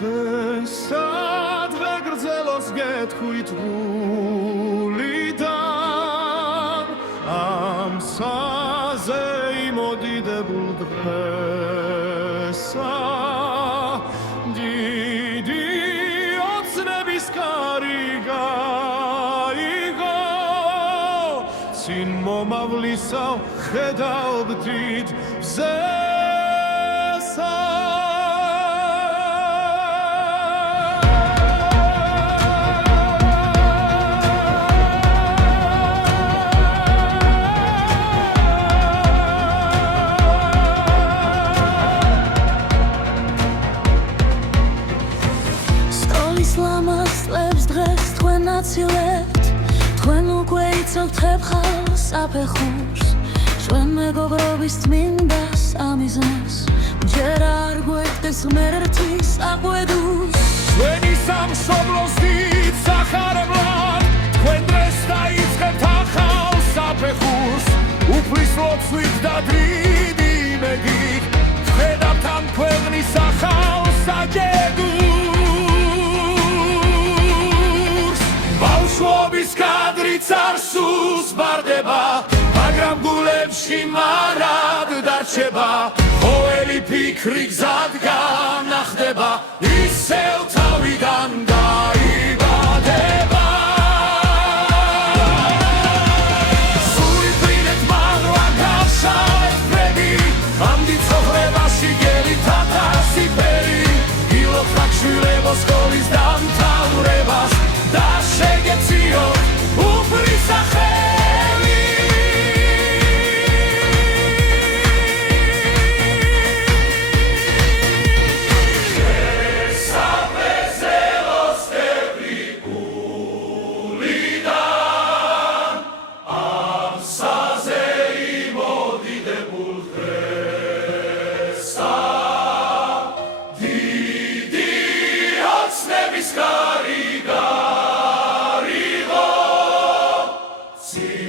დღესადღე გრძელოს გეთქვით გულიდან ამ საზე იმოდიდებულ დღესა დიდი ოცნების კარი გაიგო წინ მომავლისა ხედავდით მზესა ლამაზლებს დღეს თქვენ აცილებთ თქვენ უკვე იცავთ ხებხალს საფეხურს ჩვენ მეგობრობის წმინდა სამიზნეს ჯერ არ გვერდეს ღმერთის აყვედურს ჩვენი სამშობლოს დიდ სახარებლად თქვენ დღეს დაიწყებთ ახალ საფეხურს უფლის ლოცვით და დიდი იმედით ვხედავთ ამ ქვეყნის ახალ საჯედურს ბავშვობის კადრი წარსულს ბარდება მაგრამ გულებში მარად დარჩება ყოველი ფიქრი გზად განახდება ისევ თავიდან დაიბადება სული ფრინეთ მაღლა გავშალეთები ამ დიდ ცხოვრებაში გელით ათასი ფერი გილოთ ხაქშვილებო სკოლის დამთავრებას და შეგეციოთ უფლის სახელი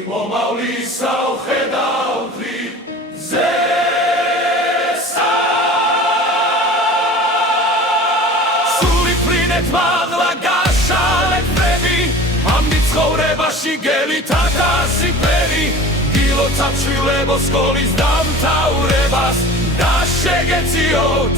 მომავლისა ვხედავდით მზესა სული ფრინეთ მაღლა გაშალეთები ამ დიდ ცხოვრებაში გელით ათასი ფერი გილოთ საფშვილებო სკოლის დამთავრებას და შეგეციოთ